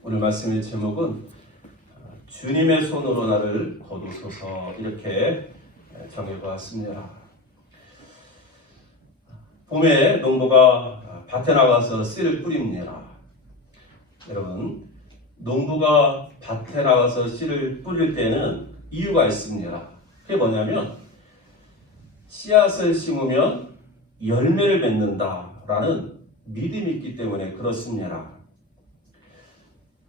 오늘 말씀의 제목은 주님의 손으로 나를 거두소서 이렇게 정해보았습니다. 봄에 농부가 밭에 나가서 씨를 뿌립니다. 여러분, 농부가 밭에 나가서 씨를 뿌릴 때는 이유가 있습니다. 그게 뭐냐면 씨앗을 심으면 열매를 맺는다라는 믿음이 있기 때문에 그렇습니다.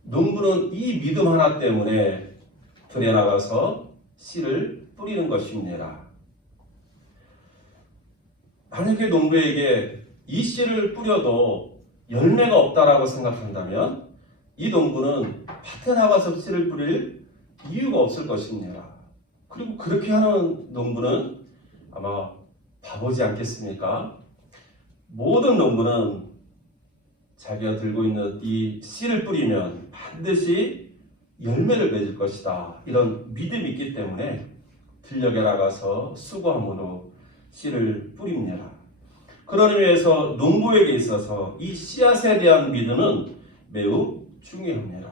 농부는 이 믿음 하나 때문에 들에 나가서 씨를 뿌리는 것입니다. 만약에 농부에게 이 씨를 뿌려도 열매가 없다라고 생각한다면 이 농부는 밭에 나가서 씨를 뿌릴 이유가 없을 것입니다. 그리고 그렇게 하는 농부는 아마 바보지 않겠습니까? 모든 농부는 자기가 들고 있는 이 씨를 뿌리면 반드시 열매를 맺을 것이다. 이런 믿음이 있기 때문에 들녘에 나가서 수고함으로 씨를 뿌립니다. 그런 의미에서 농부에게 있어서 이 씨앗에 대한 믿음은 매우 중요합니다.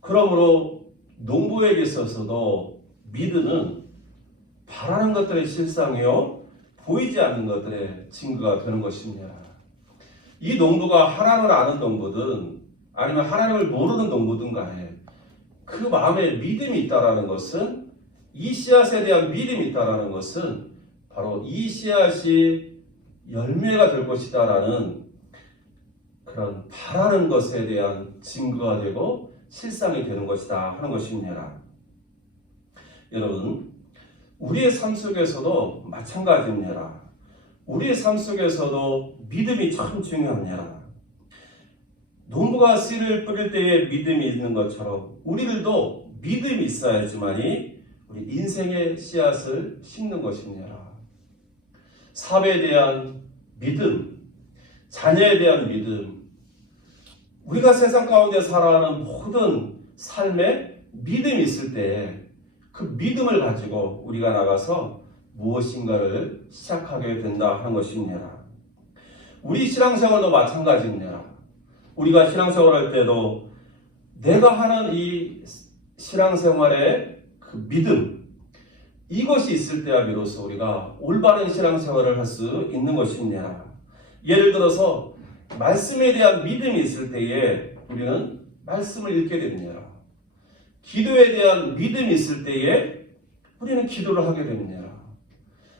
그러므로 농부에게 있어서도 믿음은 바라는 것들의 실상이요 보이지 않는 것들의 증거가 되는 것입니다. 이 농부가 하나님을 아는 농부든 아니면 하나님을 모르는 농부든 간에 그 마음에 믿음이 있다라는 것은 이 씨앗에 대한 믿음이 있다라는 것은 바로 이 씨앗이 열매가 될 것이다라는 그런 바라는 것에 대한 증거가 되고 실상이 되는 것이다 하는 것입니다. 여러분, 우리의 삶 속에서도 마찬가지입니다. 우리의 삶 속에서도 믿음이 참 중요합니다. 농부가 씨를 뿌릴 때에 믿음이 있는 것처럼 우리들도 믿음이 있어야지만이 우리 인생의 씨앗을 심는 것입니다. 사회에 대한 믿음, 자녀에 대한 믿음, 우리가 세상 가운데 살아가는 모든 삶에 믿음이 있을 때에 그 믿음을 가지고 우리가 나가서 무엇인가를 시작하게 된다 하는 것입니다. 우리 신앙생활도 마찬가지입니다. 우리가 신앙생활 할 때도 내가 하는 이 신앙생활의 그 믿음, 이것이 있을 때야 비로소 우리가 올바른 신앙생활을 할 수 있는 것입니다. 예를 들어서 말씀에 대한 믿음이 있을 때에 우리는 말씀을 읽게 됩니다. 기도에 대한 믿음이 있을 때에 우리는 기도를 하게 됩니다.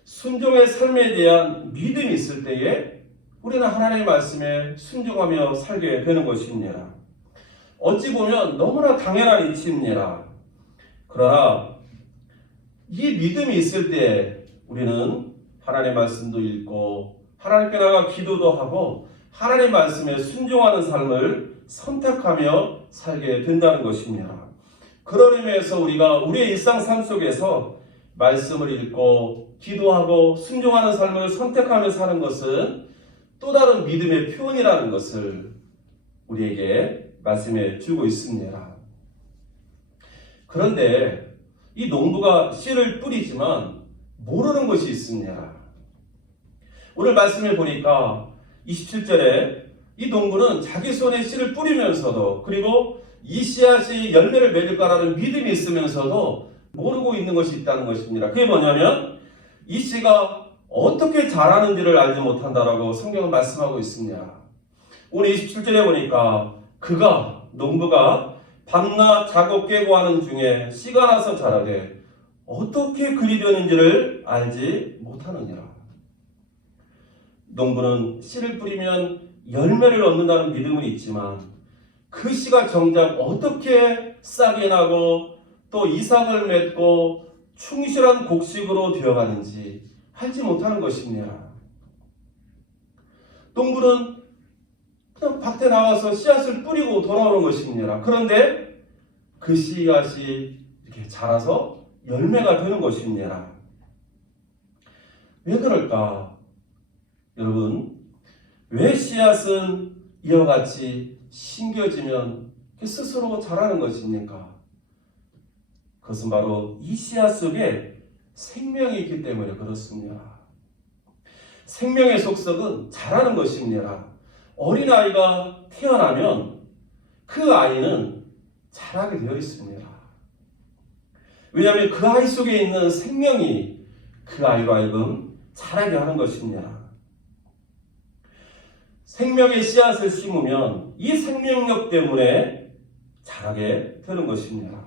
순종의 삶에 대한 믿음이 있을 때에 우리는 하나님의 말씀에 순종하며 살게 되는 것입니다. 어찌 보면 너무나 당연한 이치입니다. 그러나 이 믿음이 있을 때 우리는 하나님의 말씀도 읽고 하나님께 나가 기도도 하고 하나님의 말씀에 순종하는 삶을 선택하며 살게 된다는 것입니다. 그런 의미에서 우리가 우리의 일상 삶 속에서 말씀을 읽고 기도하고 순종하는 삶을 선택하며 사는 것은 또 다른 믿음의 표현이라는 것을 우리에게 말씀해 주고 있습니다. 그런데 이 농부가 씨를 뿌리지만 모르는 것이 있습니다. 오늘 말씀해 보니까 27절에 이 농부는 자기 손에 씨를 뿌리면서도 그리고 이 씨앗이 열매를 맺을까라는 믿음이 있으면서도 모르고 있는 것이 있다는 것입니다. 그게 뭐냐면 이 씨가 어떻게 자라는지를 알지 못한다라고 성경은 말씀하고 있습니다. 오늘 27절에 보니까 농부가 밤낮 자고 깨고 하는 중에 씨가 나서 자라되 어떻게 그리 되는지를 알지 못하느니라. 농부는 씨를 뿌리면 열매를 얻는다는 믿음은 있지만 그 씨가 정작 어떻게 싹이 나고 또 이삭을 맺고 충실한 곡식으로 되어가는지 알지 못하는 것입니다. 농부는 그냥 밭에 나와서 씨앗을 뿌리고 돌아오는 것입니다. 그런데 그 씨앗이 이렇게 자라서 열매가 되는 것입니다. 왜 그럴까? 여러분, 왜 씨앗은 이와 같이 심겨지면 스스로 자라는 것입니까? 그것은 바로 이 씨앗 속에 생명이 있기 때문에 그렇습니다. 생명의 속성은 자라는 것입니다. 어린아이가 태어나면 그 아이는 자라게 되어 있습니다. 왜냐하면 그 아이 속에 있는 생명이 그 아이로 하여금 자라게 하는 것입니다. 생명의 씨앗을 심으면 이 생명력 때문에 자라게 되는 것입니다.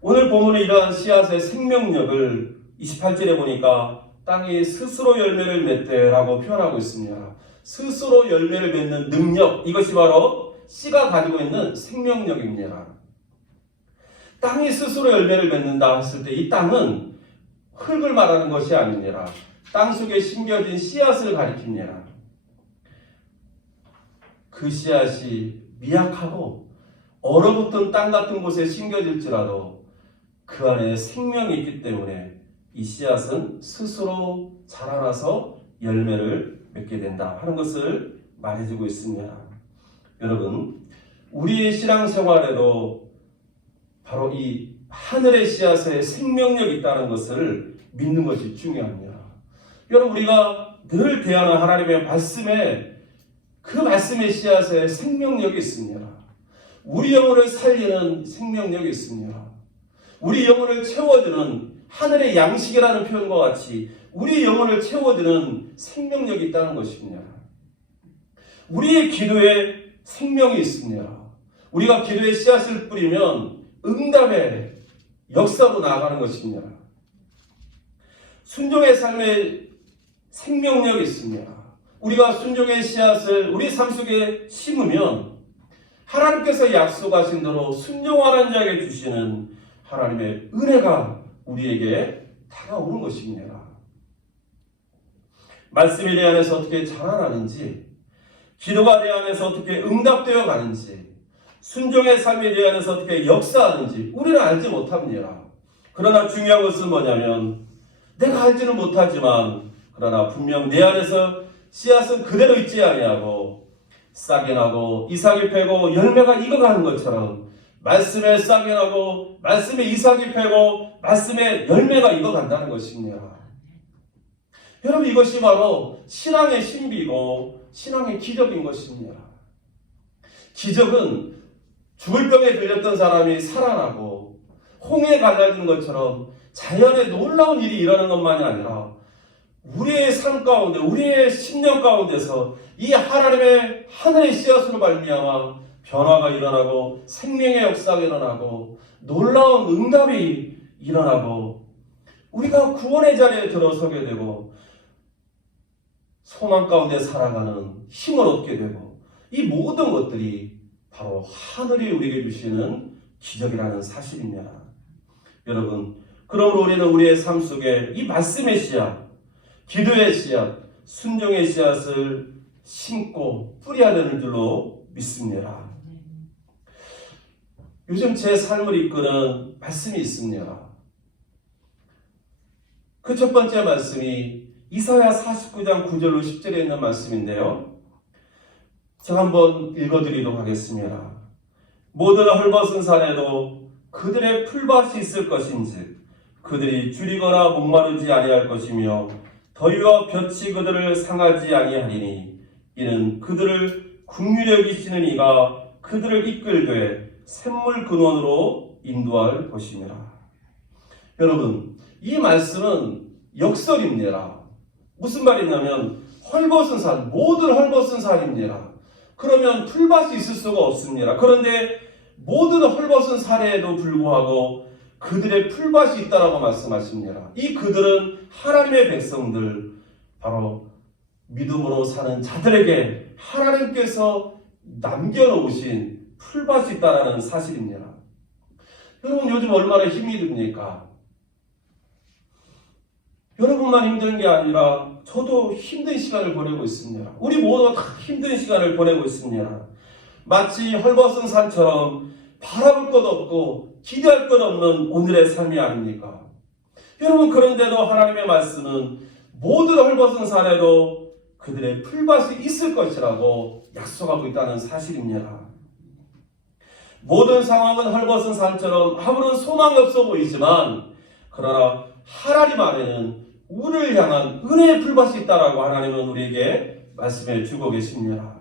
오늘 본문에 이러한 씨앗의 생명력을 28절에 보니까 땅이 스스로 열매를 맺되라고 표현하고 있습니다. 스스로 열매를 맺는 능력, 이것이 바로 씨가 가지고 있는 생명력입니다. 땅이 스스로 열매를 맺는다 했을 때 이 땅은 흙을 말하는 것이 아니라 땅 속에 심겨진 씨앗을 가리킵니다. 그 씨앗이 미약하고 얼어붙은 땅 같은 곳에 심겨질지라도 그 안에 생명이 있기 때문에 이 씨앗은 스스로 자라나서 열매를 맺게 된다 하는 것을 말해주고 있습니다. 여러분, 우리의 신앙생활에도 바로 이 하늘의 씨앗에 생명력이 있다는 것을 믿는 것이 중요합니다. 여러분, 우리가 늘 대하는 하나님의 말씀에 그 말씀의 씨앗에 생명력이 있습니다. 우리 영혼을 살리는 생명력이 있습니다. 우리 영혼을 채워주는 하늘의 양식이라는 표현과 같이 우리 영혼을 채워주는 생명력이 있다는 것입니다. 우리의 기도에 생명이 있습니다. 우리가 기도에 씨앗을 뿌리면 응답의 역사로 나아가는 것입니다. 순종의 삶에 생명력이 있습니다. 우리가 순종의 씨앗을 우리 삶 속에 심으면 하나님께서 약속하신 대로 순종하는 자에게 주시는 하나님의 은혜가 우리에게 다가오는 것입니다. 말씀이 내 안에서 어떻게 자라나는지, 기도가 내 안에서 어떻게 응답되어 가는지, 순종의 삶이 내 안에서 어떻게 역사하는지 우리는 알지 못합니다. 그러나 중요한 것은 뭐냐면 내가 알지는 못하지만 그러나 분명 내 안에서 씨앗은 그대로 있지 아니하고 싹이 나고 이삭이 패고 열매가 익어가는 것처럼 말씀에 싹이 나고 말씀에 이삭이 패고 말씀에 열매가 익어간다는 것입니다. 여러분, 이것이 바로 신앙의 신비고 신앙의 기적인 것입니다. 기적은 죽을 병에 들렸던 사람이 살아나고 홍해 갈라지는 것처럼 자연의 놀라운 일이 일어나는 것만이 아니라 우리의 삶 가운데, 우리의 심령 가운데서 이 하나님의 하늘의 씨앗으로 말미암아 변화가 일어나고 생명의 역사가 일어나고 놀라운 응답이 일어나고 우리가 구원의 자리에 들어서게 되고 소망 가운데 살아가는 힘을 얻게 되고 이 모든 것들이 바로 하늘이 우리에게 주시는 기적이라는 사실입니다. 여러분, 그러므로 우리는 우리의 삶 속에 이 말씀의 씨앗, 기도의 씨앗, 순종의 씨앗을 심고 뿌려야 되는 줄로 믿습니다. 요즘 제 삶을 이끄는 말씀이 있습니다. 그 첫 번째 말씀이 이사야 49장 9절로 10절에 있는 말씀인데요. 제가 한번 읽어드리도록 하겠습니다. 모든 헐벗은 산에도 그들의 풀밭이 있을 것인즉 그들이 줄이거나 목마르지 아니할 것이며 더위와 볕이 그들을 상하지 아니하리니 이는 그들을 긍휼히 여기시는 이가 그들을 이끌되 샘물 근원으로 인도할 것임이라. 여러분, 이 말씀은 역설입니다. 무슨 말이냐면 헐벗은 산, 모든 헐벗은 산입니다. 그러면 풀밭이 있을 수가 없습니다. 그런데 모든 헐벗은 산에도 불구하고 그들의 풀밭이 있다라고 말씀하십니다. 이 그들은 하나님의 백성들, 바로 믿음으로 사는 자들에게 하나님께서 남겨놓으신 풀밭이 있다라는 사실입니다. 여러분, 요즘 얼마나 힘이 듭니까? 여러분만 힘든 게 아니라 저도 힘든 시간을 보내고 있습니다. 우리 모두가 다 힘든 시간을 보내고 있습니다. 마치 헐벗은 산처럼 바라볼 것 없고 기대할 것 없는 오늘의 삶이 아닙니까? 여러분, 그런데도 하나님의 말씀은 모든 헐벗은 산에도 그들의 풀밭이 있을 것이라고 약속하고 있다는 사실입니다. 모든 상황은 헐벗은 산처럼 아무런 소망이 없어 보이지만 그러나 하나님 안에는 우리를 향한 은혜의 풀밭이 있다라고 하나님은 우리에게 말씀해 주고 계십니다.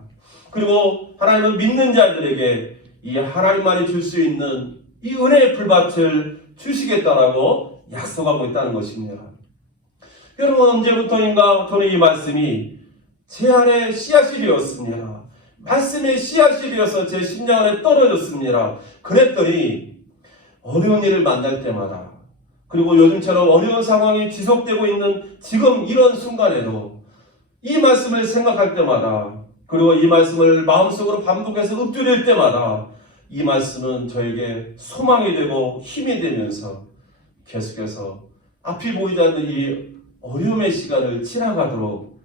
그리고 하나님은 믿는 자들에게 이 하나님만이 줄 수 있는 이 은혜의 풀밭을 주시겠다라고 약속하고 있다는 것입니다. 여러분, 언제부터인가 저는 이 말씀이 제 안에 씨앗이 되었습니다. 말씀의 씨앗이 되어서 제 심령 안에 떨어졌습니다. 그랬더니 어려운 일을 만날 때마다, 그리고 요즘처럼 어려운 상황이 지속되고 있는 지금 이런 순간에도 이 말씀을 생각할 때마다, 그리고 이 말씀을 마음속으로 반복해서 읊조릴 때마다 이 말씀은 저에게 소망이 되고 힘이 되면서 계속해서 앞이 보이지 않는 이 어려움의 시간을 지나가도록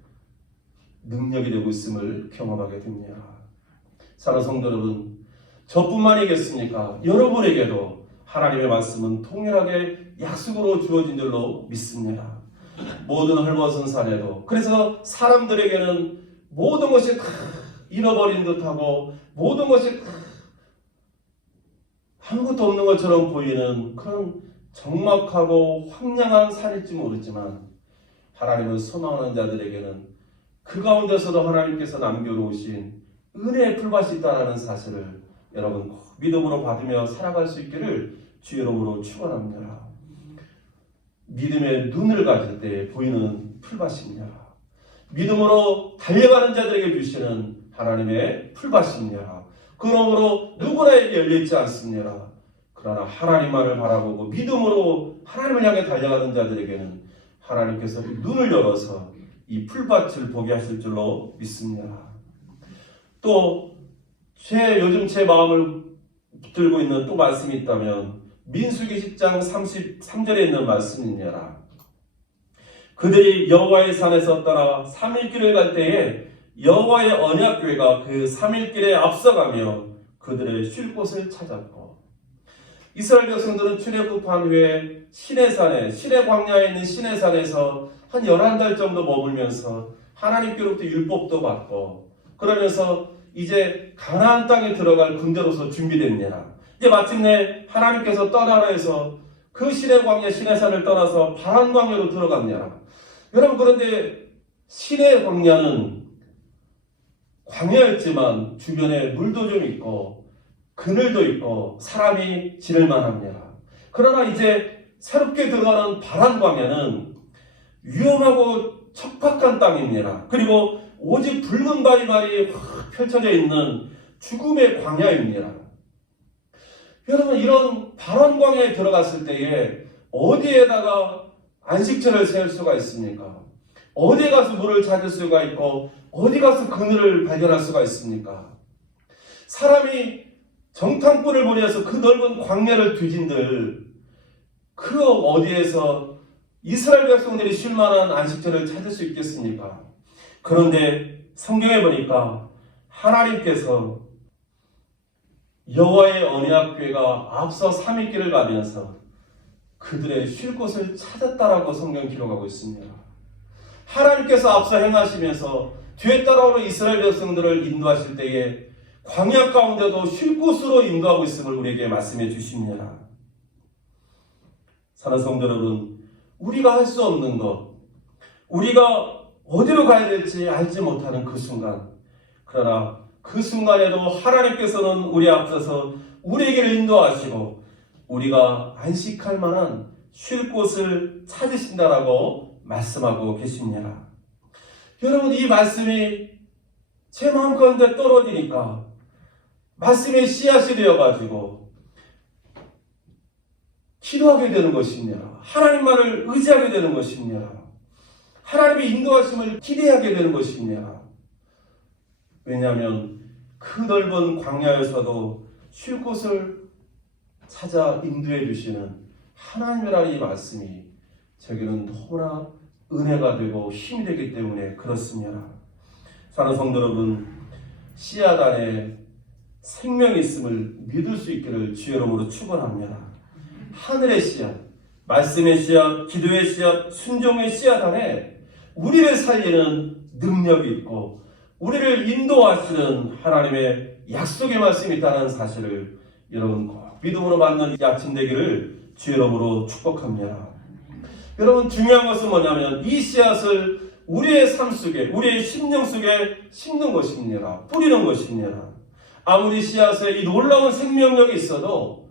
능력이 되고 있음을 경험하게 됩니다. 사랑하는 성도 여러분, 저뿐만이겠습니까? 여러분에게도 하나님의 말씀은 동일하게 약속으로 주어진 줄로 믿습니다. 모든 헐벗은 산에도, 그래서 사람들에게는 모든 것이 다 잃어버린 듯하고 모든 것이 다 아무것도 없는 것처럼 보이는 그런 적막하고 황량한 산일지 모르지만, 하나님은 소망하는 자들에게는 그 가운데서도 하나님께서 남겨놓으신 은혜의 풀밭이 있다는 사실을 여러분 꼭 믿음으로 받으며 살아갈 수 있기를 주 이름으로 축원합니다. 믿음의 눈을 가질 때 보이는 풀밭입니다. 믿음으로 달려가는 자들에게 주시는 하나님의 풀밭입니다. 그러므로 누구나에게 열려있지 않습니다. 그러나 하나님만을 바라보고 믿음으로 하나님을 향해 달려가는 자들에게는 하나님께서 눈을 열어서 이 풀밭을 보게 하실 줄로 믿습니다. 또 요즘 제 마음을 붙들고 있는 또 말씀이 있다면 민수기 10장 33절에 있는 말씀입니다. 그들이 여호와의 산에서 떠나 3일길을 갈 때에 여호와의 언약궤가 그 3일길에 앞서가며 그들의 쉴 곳을 찾았고, 이스라엘 백성들은 출애굽한 후에 시내산에, 시내 광야에 있는 시내산에서 한 11달 정도 머물면서 하나님께로부터 율법도 받고, 그러면서 이제 가나안 땅에 들어갈 군대로서 준비됩니다. 이제 마침내 하나님께서 떠나라 해서 그 시내 광야, 시내산을 떠나서 바란 광야로 들어갑니다. 여러분, 그런데 시내 광야는 광야였지만 주변에 물도 좀 있고 그늘도 있고 사람이 지낼만 합니다. 그러나 이제 새롭게 들어가는 바란 광야는 위험하고 척박한 땅입니다. 그리고 오직 붉은 바위만이 확 펼쳐져 있는 죽음의 광야입니다. 여러분, 이런 바란 광야에 들어갔을 때에 어디에다가 안식처를 세울 수가 있습니까? 어디에 가서 물을 찾을 수가 있고 어디 가서 그늘을 발견할 수가 있습니까? 사람이 정탐꾼을 보내서 그 넓은 광야를 뒤진들 그 어디에서 이스라엘 백성들이 쉴 만한 안식처를 찾을 수 있겠습니까? 그런데 성경에 보니까 하나님께서 여호와의 언약궤가 앞서 3일길을 가면서 그들의 쉴 곳을 찾았다라고 성경 기록하고 있습니다. 하나님께서 앞서 행하시면서 뒤에 따라오는 이스라엘 백성들을 인도하실 때에 광야 가운데도 쉴 곳으로 인도하고 있음을 우리에게 말씀해 주십니다. 사랑하는 성도 여러분, 우리가 할 수 없는 것, 우리가 어디로 가야 될지 알지 못하는 그 순간, 그러나 그 순간에도 하나님께서는 우리 앞서서 우리에게 인도하시고 우리가 안식할 만한 쉴 곳을 찾으신다라고 말씀하고 계십니다. 여러분, 이 말씀이 제 마음 가운데 떨어지니까 말씀의 씨앗이 되어가지고 기도하게 되는 것입니다. 하나님만을 의지하게 되는 것입니다. 하나님의 인도하심을 기대하게 되는 것입니다. 왜냐하면 그 넓은 광야에서도 쉴 곳을 찾아 인도해 주시는 하나님이라는 이 말씀이 저에게는 너무나 은혜가 되고 힘이 되기 때문에 그렇습니다. 사랑하는 성도 여러분, 씨앗 안에 생명이 있음을 믿을 수 있기를 주의 이름으로 축원합니다. 하늘의 씨앗, 말씀의 씨앗, 기도의 씨앗, 순종의 씨앗 안에 우리를 살리는 능력이 있고 우리를 인도하시는 하나님의 약속의 말씀이 있다는 사실을 여러분 꼭 믿음으로 받는 이 아침 되기를 주의 이름으로 축복합니다. 여러분, 중요한 것은 뭐냐면 이 씨앗을 우리의 삶 속에, 우리의 심령 속에 심는 것입니다. 뿌리는 것입니다. 아무리 씨앗에 이 놀라운 생명력이 있어도,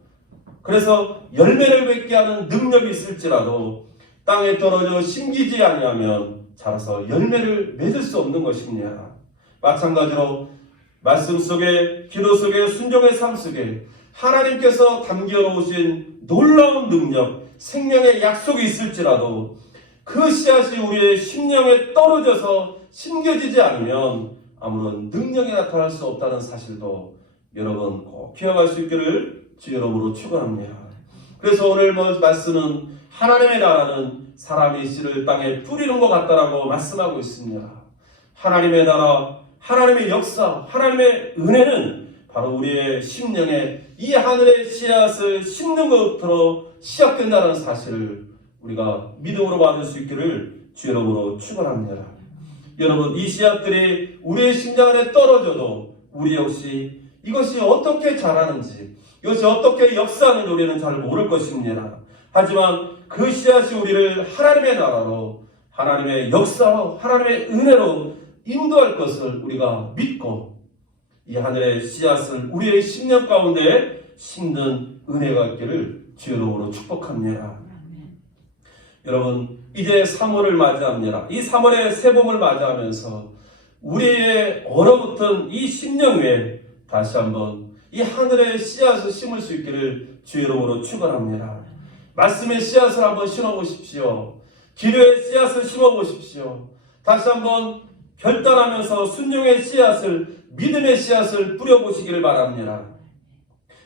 그래서 열매를 맺게 하는 능력이 있을지라도 땅에 떨어져 심기지 아니하면 자라서 열매를 맺을 수 없는 것입니다. 마찬가지로 말씀 속에, 기도 속에, 순종의 삶 속에 하나님께서 담겨놓으신 놀라운 능력, 생명의 약속이 있을지라도 그 씨앗이 우리의 심령에 떨어져서 심겨지지 않으면 아무런 능력이 나타날 수 없다는 사실도 여러분 꼭 기억할 수 있기를 주 여러분으로 축원합니다. 그래서 오늘 말씀은 하나님의 나라는 사람의 씨를 땅에 뿌리는 것 같다라고 말씀하고 있습니다. 하나님의 나라, 하나님의 역사, 하나님의 은혜는 바로 우리의 심령에 이 하늘의 씨앗을 심는 것부터 시작된다는 사실을 우리가 믿음으로 받을 수 있기를 주 여러분으로 축원합니다. 여러분, 이 씨앗들이 우리의 심장 안에 떨어져도 우리 역시 이것이 어떻게 자라는지, 이것이 어떻게 역사하는지 우리는 잘 모를 것입니다. 하지만 그 씨앗이 우리를 하나님의 나라로, 하나님의 역사로, 하나님의 은혜로 인도할 것을 우리가 믿고 이 하늘의 씨앗을 우리의 심령 가운데 심는 은혜가 있기를 주 여러분으로 축복합니다. 여러분, 이제 3월을 맞이합니다. 이 3월의 새봄을 맞이하면서 우리의 얼어붙은 이 심령 위에 다시 한번 이 하늘의 씨앗을 심을 수 있기를 주 여러분으로 축원합니다. 말씀의 씨앗을 한번 심어보십시오. 기도의 씨앗을 심어보십시오. 다시 한번 결단하면서 순종의 씨앗을, 믿음의 씨앗을 뿌려보시기를 바랍니다.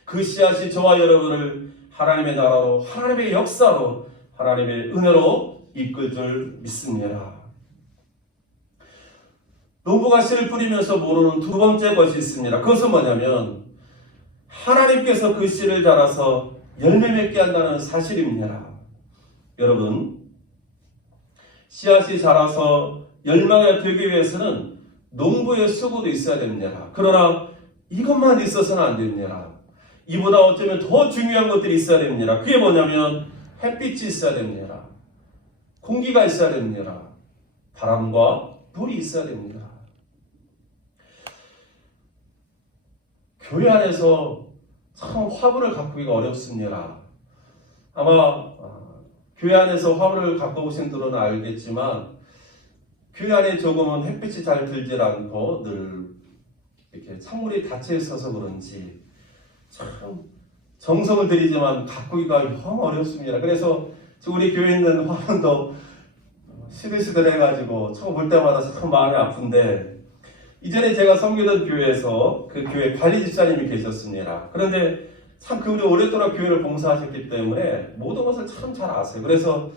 그 씨앗이 저와 여러분을 하나님의 나라로, 하나님의 역사로, 하나님의 은혜로 이끌 줄 믿습니다. 농부가 씨를 뿌리면서 모르는 두 번째 것이 있습니다. 그것은 뭐냐면 하나님께서 그 씨를 자라서 열매 맺게 한다는 사실입니다. 여러분, 씨앗이 자라서 열매가 되기 위해서는 농부의 수고도 있어야 됩니다. 그러나 이것만 있어서는 안 됩니다. 이보다 어쩌면 더 중요한 것들이 있어야 됩니다. 그게 뭐냐면 햇빛이 있어야 됩니다. 공기가 있어야 됩니다. 바람과 불이 있어야 됩니다. 교회 안에서 참 화분을 가꾸기가 어렵습니다. 아마 교회 안에서 화분을 가꿔보신 분들은 알겠지만 교회 안에 조금은 햇빛이 잘 들지 않고 늘 이렇게 창문이 닫혀 있어서 그런지 참 정성을 들이지만 가꾸기가 너무 어렵습니다. 그래서 우리 교회에 있는 화분도 시들시들해가지고 처음 볼 때마다 참 마음이 아픈데, 이전에 제가 섬기던 교회에서 그 교회 관리 집사님이 계셨습니다. 그런데 참 그분이 오랫동안 교회를 봉사하셨기 때문에 모든 것을 참 잘 아세요. 그래서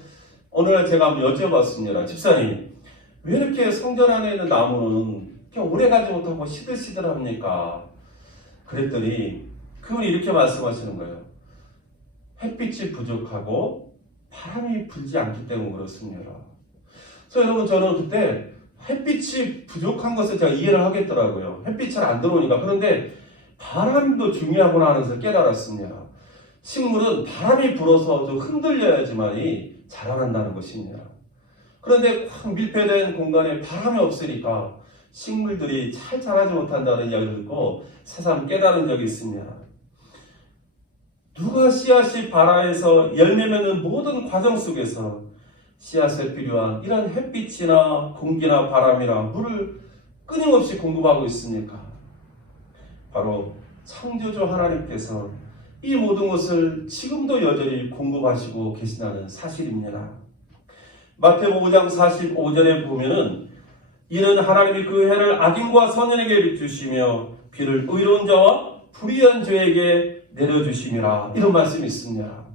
어느 날 제가 한번 여쭤봤습니다. 집사님, 왜 이렇게 성전 안에 있는 나무는 이렇게 오래 가지 못하고 시들시들합니까? 그랬더니 그분이 이렇게 말씀하시는 거예요. 햇빛이 부족하고 바람이 불지 않기 때문에 그렇습니다. 그래서 여러분, 저는 그때 햇빛이 부족한 것을 제가 이해를 하겠더라고요. 햇빛이 잘 안 들어오니까. 그런데 바람도 중요하구나 하면서 깨달았습니다. 식물은 바람이 불어서 좀 흔들려야지만이 자라난다는 것입니다. 그런데 확 밀폐된 공간에 바람이 없으니까 식물들이 잘 자라지 못한다는 이야기를 듣고 새삼 깨달은 적이 있습니다. 누가 씨앗이 발아에서 열매 맺는 모든 과정 속에서 씨앗에 필요한 이런 햇빛이나 공기나 바람이나 물을 끊임없이 공급하고 있습니까? 바로 창조주 하나님께서 이 모든 것을 지금도 여전히 공급하시고 계시다는 사실입니다. 마태복음 5장 45절에 보면은 이는 하나님이 그 해를 악인과 선인에게 비추시며 비를 의로운 자와 불의한 자에게 내려주심이라, 이런 말씀이 있습니다.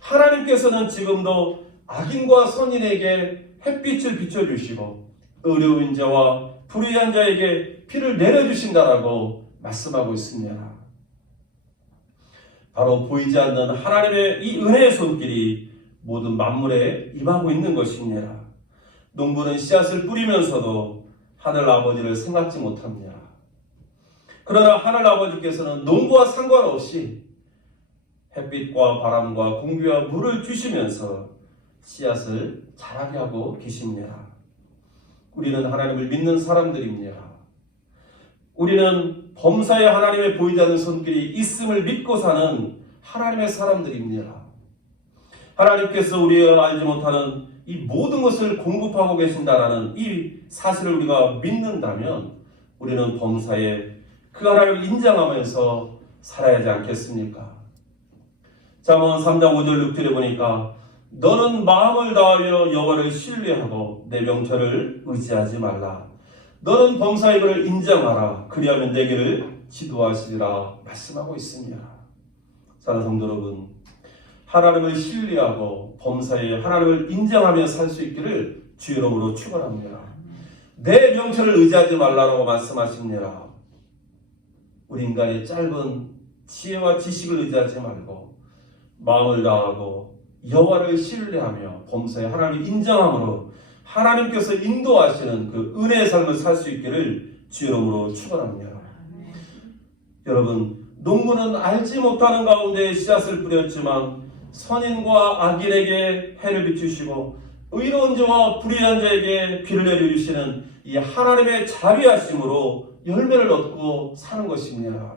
하나님께서는 지금도 악인과 선인에게 햇빛을 비춰주시고 의로운 자와 불의한 자에게 비를 내려주신다라고 말씀하고 있습니다. 바로 보이지 않는 하나님의 이 은혜의 손길이 모든 만물에 임하고 있는 것입니다. 농부는 씨앗을 뿌리면서도 하늘 아버지를 생각지 못합니다. 그러나 하늘 아버지께서는 농부와 상관없이 햇빛과 바람과 공기와 물을 주시면서 씨앗을 자라게 하고 계십니다. 우리는 하나님을 믿는 사람들입니다. 우리는 범사에 하나님의 보이지 않는 손길이 있음을 믿고 사는 하나님의 사람들입니다. 하나님께서 우리가 알지 못하는 이 모든 것을 공급하고 계신다라는 이 사실을 우리가 믿는다면 우리는 범사에 그 하나님을 인정하면서 살아야 하지 않겠습니까? 잠언 3장 5절 6절에 보니까 너는 마음을 다하여 여호와를 신뢰하고 내 명철을 의지하지 말라. 너는 범사의 그를 인정하라. 그리하면 내 길을 지도하시리라 말씀하고 있습니다. 사랑하는 성도 여러분, 하나님을 신뢰하고 범사에 하나님을 인정하며 살 수 있기를 주의 이름으로 축원합니다. 내 명철을 의지하지 말라고 말씀하십니다. 우리 인간의 짧은 지혜와 지식을 의지하지 말고 마음을 다하고 여호와를 신뢰하며 범사에 하나님을 인정함으로 하나님께서 인도하시는 그 은혜의 삶을 살 수 있기를 주의 이름으로 축원합니다. 여러분, 농부는 알지 못하는 가운데 씨앗을 뿌렸지만 선인과 악인에게 해를 비추시고 의로운 자와 불의한 자에게 비를 내려주시는 이 하나님의 자비하심으로 열매를 얻고 사는 것입니다.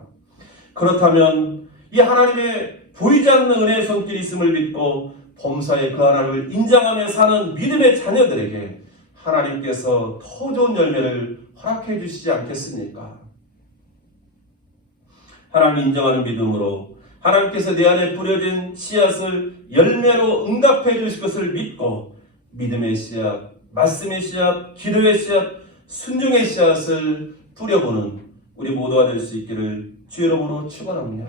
그렇다면 이 하나님의 보이지 않는 은혜의 손길이 있음을 믿고 범사에 그 하나님을 인정하며 사는 믿음의 자녀들에게 하나님께서 더 좋은 열매를 허락해 주시지 않겠습니까? 하나님을 인정하는 믿음으로 하나님께서 내 안에 뿌려진 씨앗을 열매로 응답해 주실 것을 믿고 믿음의 씨앗, 말씀의 씨앗, 기도의 씨앗, 순종의 씨앗을 뿌려보는 우리 모두가 될 수 있기를 주의 이름으로 축원합니다.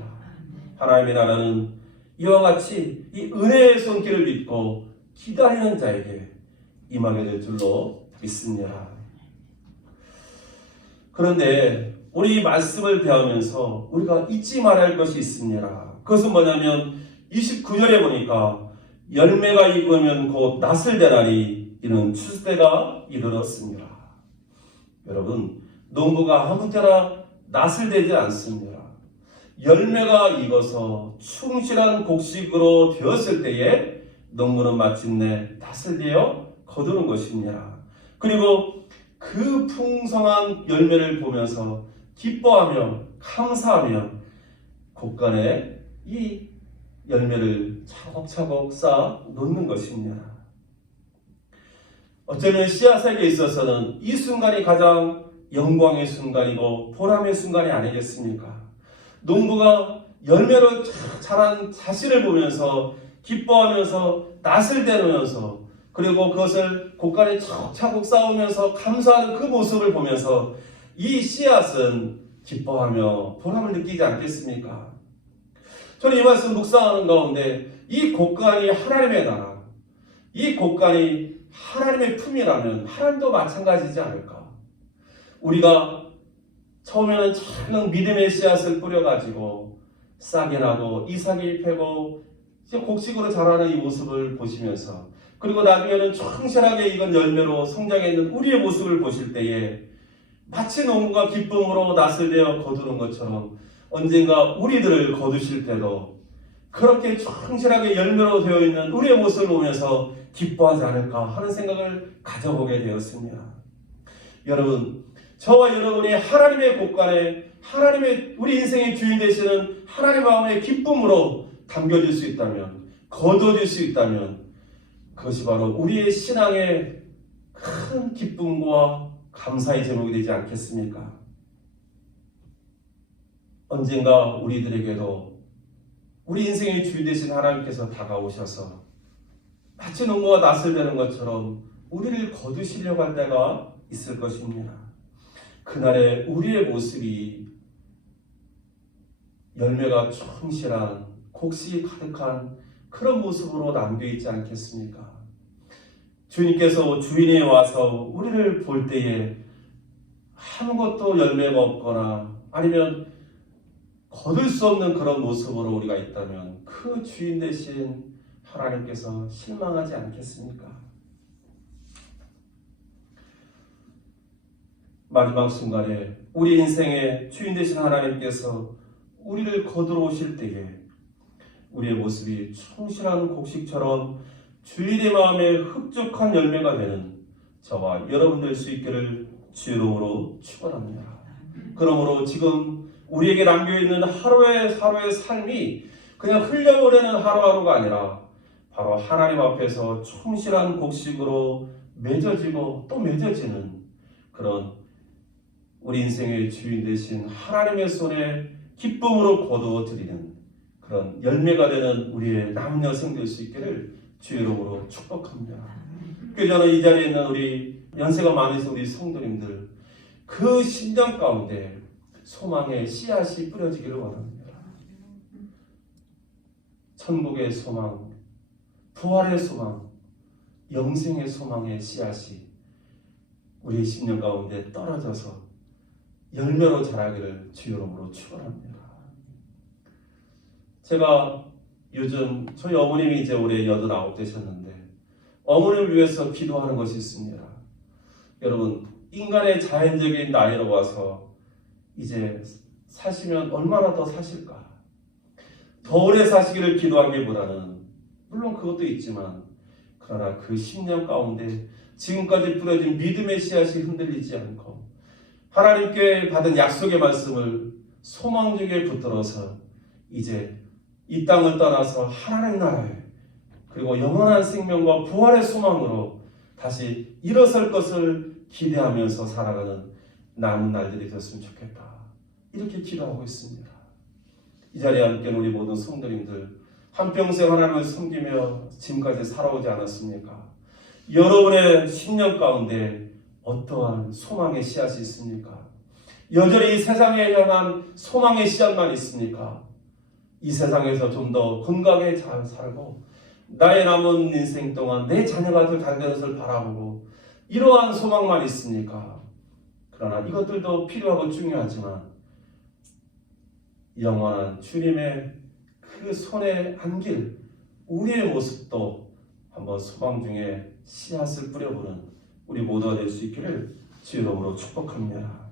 하나님의 나라는 이와 같이 이 은혜의 손길을 믿고 기다리는 자에게 임하게 될 줄로 믿습니다. 그런데 우리 이 말씀을 배우면서 우리가 잊지 말아야 할 것이 있습니다. 그것은 뭐냐면 29절에 보니까 열매가 익으면 곧 낫을 대나니 이는 추수 때가 이르렀습니다. 여러분, 농부가 아무 때나 낫을 대지 않습니다. 열매가 익어서 충실한 곡식으로 되었을 때에 농부는 마침내 낫을 대어 거두는 것입니다. 그리고 그 풍성한 열매를 보면서 기뻐하며 감사하며 곳간에 이 열매를 차곡차곡 쌓아 놓는 것입니다. 어쩌면 씨앗에게 있어서는 이 순간이 가장 영광의 순간이고 보람의 순간이 아니겠습니까? 농부가 열매로 자란 자신을 보면서 기뻐하면서 낫을 대면서 그리고 그것을 곳간에 차곡차곡 쌓으면서 감사하는 그 모습을 보면서 이 씨앗은 기뻐하며 보람을 느끼지 않겠습니까? 저는 이 말씀 묵상하는 가운데 이 곳간이 하나님의 나라, 이 곳간이 하나님의 품이라면 하나님도 마찬가지지 않을까? 우리가 처음에는 작은 믿음의 씨앗을 뿌려가지고 싹이 나고 이삭이 패고 곡식으로 자라는 이 모습을 보시면서 그리고 나중에는 충실하게 익은 열매로 성장했는 우리의 모습을 보실 때에 마치 농부가 기쁨으로 낫을 내어 거두는 것처럼 언젠가 우리들을 거두실 때도 그렇게 충실하게 열매로 되어 있는 우리의 모습을 보면서 기뻐하지 않을까 하는 생각을 가져보게 되었습니다. 여러분, 저와 여러분이 하나님의 곳간에 하나님의 우리 인생의 주인 되시는 하나님 마음의 기쁨으로 담겨질 수 있다면, 거두어질 수 있다면 그것이 바로 우리의 신앙의 큰 기쁨과 감사의 제목이 되지 않겠습니까? 언젠가 우리들에게도 우리 인생의 주인 되신 하나님께서 다가오셔서 마치 농부가 낫을 대는 것처럼 우리를 거두시려고 할 때가 있을 것입니다. 그날의 우리의 모습이 열매가 충실한 곡식이 가득한 그런 모습으로 남겨있지 않겠습니까? 주님께서 주인이 와서 우리를 볼 때에 아무것도 열매가 없거나 아니면 거둘 수 없는 그런 모습으로 우리가 있다면 그 주인 되신 하나님께서 실망하지 않겠습니까? 마지막 순간에 우리 인생의 주인 되신 하나님께서 우리를 거두러 오실 때에 우리의 모습이 충실한 곡식처럼 주인의 마음에 흡족한 열매가 되는 저와 여러분 될 수 있기를 주 이름으로 축원합니다. 그러므로 지금 우리에게 남겨있는 하루의 삶이 그냥 흘려보내는 하루하루가 아니라 바로 하나님 앞에서 충실한 곡식으로 맺어지고 또 맺어지는 그런 우리 인생의 주인 되신 하나님의 손에 기쁨으로 거두어 드리는 그런 열매가 되는 우리의 남은 여생 될 수 있기를 주 이름으로 축복합니다. 그래서 저는 이 자리에 있는 우리 연세가 많으신 우리 성도님들 그 심령 가운데 소망의 씨앗이 뿌려지기를 원합니다. 천국의 소망, 부활의 소망, 영생의 소망의 씨앗이 우리의 심령 가운데 떨어져서 열매로 자라기를 주 이름으로 축원합니다. 제가 요즘 저희 어머님이 이제 올해 89 되셨는데 어머님을 위해서 기도하는 것이 있습니다. 여러분, 인간의 자연적인 나이로 와서 이제 사시면 얼마나 더 사실까? 더 오래 사시기를 기도하기보다는 물론 그것도 있지만 그러나 그 10년 가운데 지금까지 뿌려진 믿음의 씨앗이 흔들리지 않고 하나님께 받은 약속의 말씀을 소망 중에 붙들어서 이제 이 땅을 떠나서 하나님 나라에 그리고 영원한 생명과 부활의 소망으로 다시 일어설 것을 기대하면서 살아가는 남은 날들이 됐으면 좋겠다. 이렇게 기도하고 있습니다. 이 자리에 함께 우리 모든 성도님들 한평생 하나님을 섬기며 지금까지 살아오지 않았습니까? 여러분의 10년 가운데 어떠한 소망의 씨앗이 있습니까? 여전히 이 세상에 향한 소망의 씨앗만 있습니까? 이 세상에서 좀 더 건강하게 잘 살고 나의 남은 인생 동안 내 자녀가 더 잘 되는 것을 바라보고 이러한 소망만 있습니까? 그러나 이것들도 필요하고 중요하지만 영원한 주님의 그 손에 안길 우리의 모습도 한번 소망 중에 씨앗을 뿌려보는 우리 모두가 될 수 있기를 주 이름으로 축복합니다.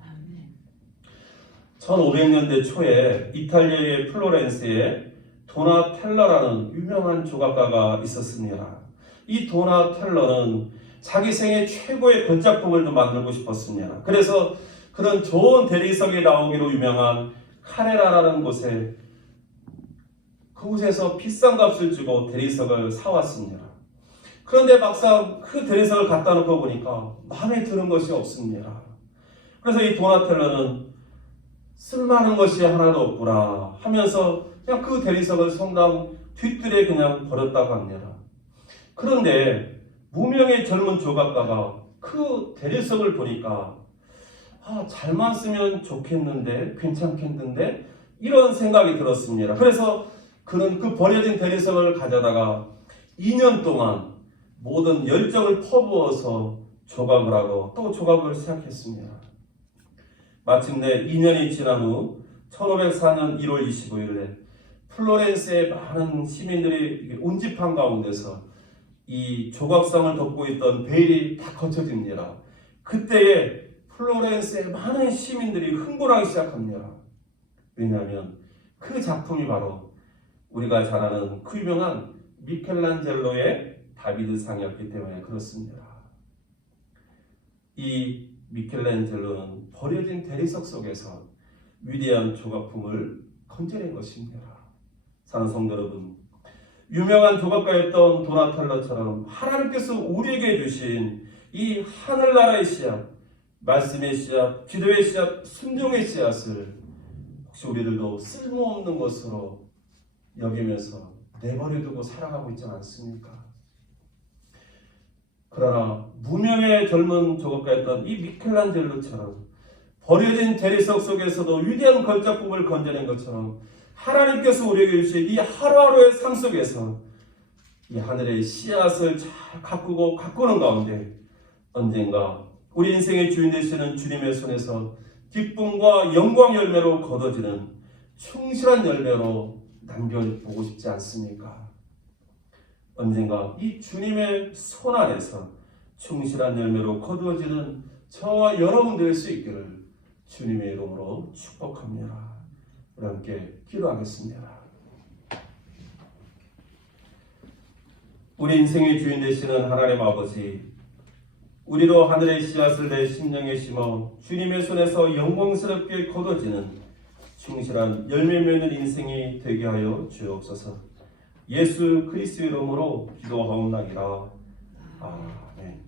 1500년대 초에 이탈리아의 플로렌스에 도나텔러라는 유명한 조각가가 있었습니다. 이 도나텔러는 자기 생애 최고의 걸작품을 좀 만들고 싶었습니다. 그래서 그런 좋은 대리석이 나오기로 유명한 카레라라는 곳에 그곳에서 비싼 값을 주고 대리석을 사왔습니다. 그런데 막상 그 대리석을 갖다 놓고 보니까 마음에 드는 것이 없습니다. 그래서 이 도나텔러는 쓸만한 것이 하나도 없구나 하면서 그냥 그 대리석을 성당 뒷뜰에 그냥 버렸다고 합니다. 그런데 무명의 젊은 조각가가 그 대리석을 보니까 잘만 쓰면 좋겠는데 괜찮겠는데 이런 생각이 들었습니다. 그래서 그는 그 버려진 대리석을 가져다가 2년 동안 모든 열정을 퍼부어서 조각을 하고 또 조각을 시작했습니다. 마침내 2년이 지난 후 1504년 1월 25일에 플로렌스의 많은 시민들이 운집한 가운데서 이 조각상을 덮고 있던 베일이 다 거쳐집니다. 그때에 플로렌스의 많은 시민들이 흥분하기 시작합니다. 왜냐하면 그 작품이 바로 우리가 잘 아는 그 유명한 미켈란젤로의 다비드상이었기 때문에 그렇습니다. 이 미켈란젤로는 버려진 대리석 속에서 위대한 조각품을 건져낸 것입니다. 사랑하는 성도 여러분, 유명한 조각가였던 도나텔러처럼 하나님께서 우리에게 주신 이 하늘나라의 씨앗, 말씀의 씨앗, 기도의 씨앗, 순종의 씨앗을 혹시 우리들도 쓸모없는 것으로 여기면서 내버려두고 살아가고 있지 않습니까? 그러나 무명의 젊은 조각가였던 이 미켈란젤로처럼 버려진 대리석 속에서도 위대한 걸작품을 건져낸 것처럼 하나님께서 우리에게 주신 이 하루하루의 삶 속에서 이 하늘의 씨앗을 잘 가꾸는 가운데 언젠가 우리 인생의 주인 되시는 주님의 손에서 기쁨과 영광 열매로 거둬지는 충실한 열매로 남겨보고 싶지 않습니까? 언젠가 이 주님의 손 안에서 충실한 열매로 거두어지는 저와 여러분 될 수 있기를 주님의 이름으로 축복합니다. 우리 함께 기도하겠습니다. 우리 인생의 주인 되시는 하나님 아버지, 우리로 하늘의 씨앗을 내 심령에 심어 주님의 손에서 영광스럽게 거둬지는 충실한 열매 맺는 인생이 되게 하여 주옵소서. 예수 그리스도의 이름으로 기도하옵나이다. 아멘.